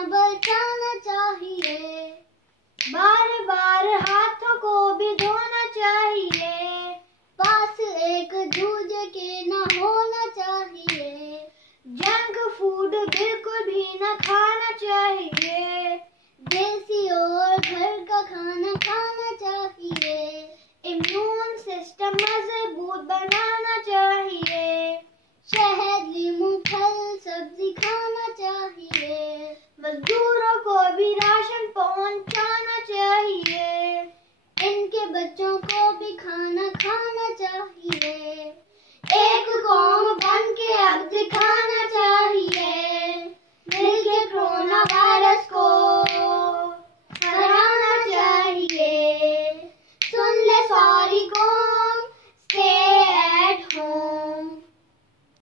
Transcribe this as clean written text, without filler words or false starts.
न बचाना चाहिए। बार बार हाथों को भी धोना चाहिए। पास एक दूजे के न होना चाहिए। जंक फूड बिल्कुल भी न खाना चाहिए। देसी और घर का खाना खाना चाहिए। इम्यून सिस्टम मजबूत बनाना चाहिए। शहद, नींबू, फल सब्जी खाना चाहिए। मजदूरों को भी राशन पहुंचाना चाहिए। इनके बच्चों को भी खाना खाना चाहिए। एक कौम बन के अब दिखाना चाहिए।